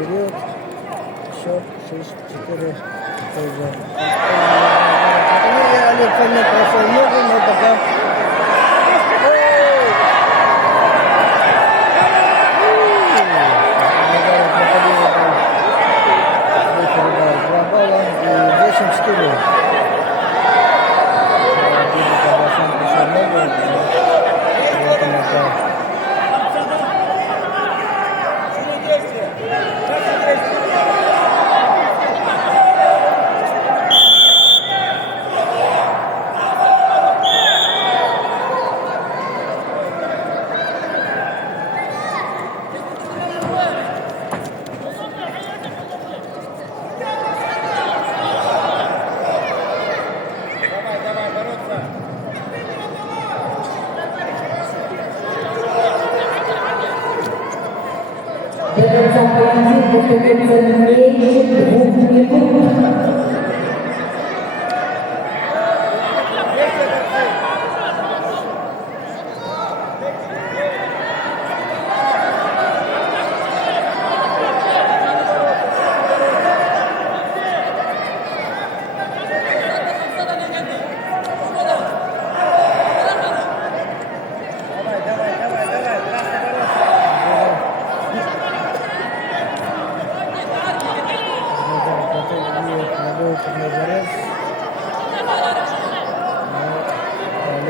период. Счет 6-4. Олег Фомин прошел ногу, но пока... Два балла и 8-4.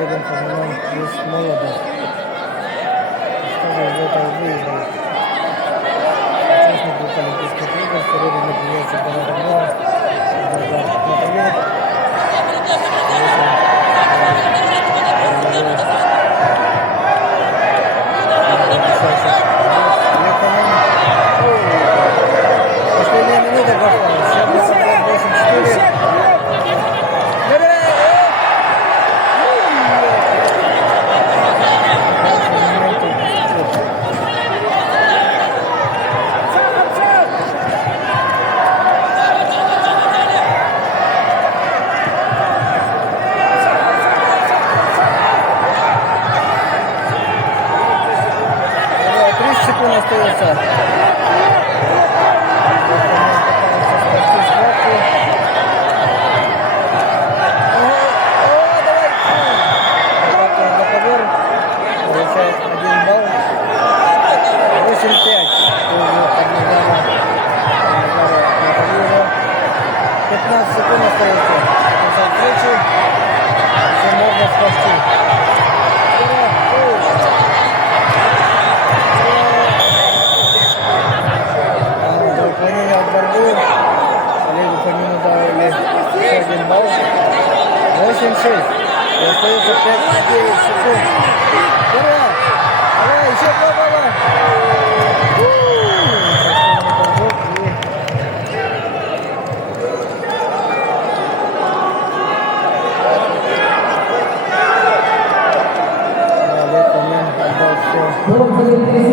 Олегом Фоминым есть молодость. Что же из этого выиграет? Участник Олимпийских игр, второй мероприятие Беларуси. Последняя минута пошла. 8-4. Остается. Получает 1 балл. 8-5. 15 секунд остается. Третий. Все можно спасти. Отклонение от борьбы. Олегу Фомину дали 1 балл. 8-6. И остается 5-9 секунд. Ура! Давай, еще 2 балла. Олег Фомин отдал все.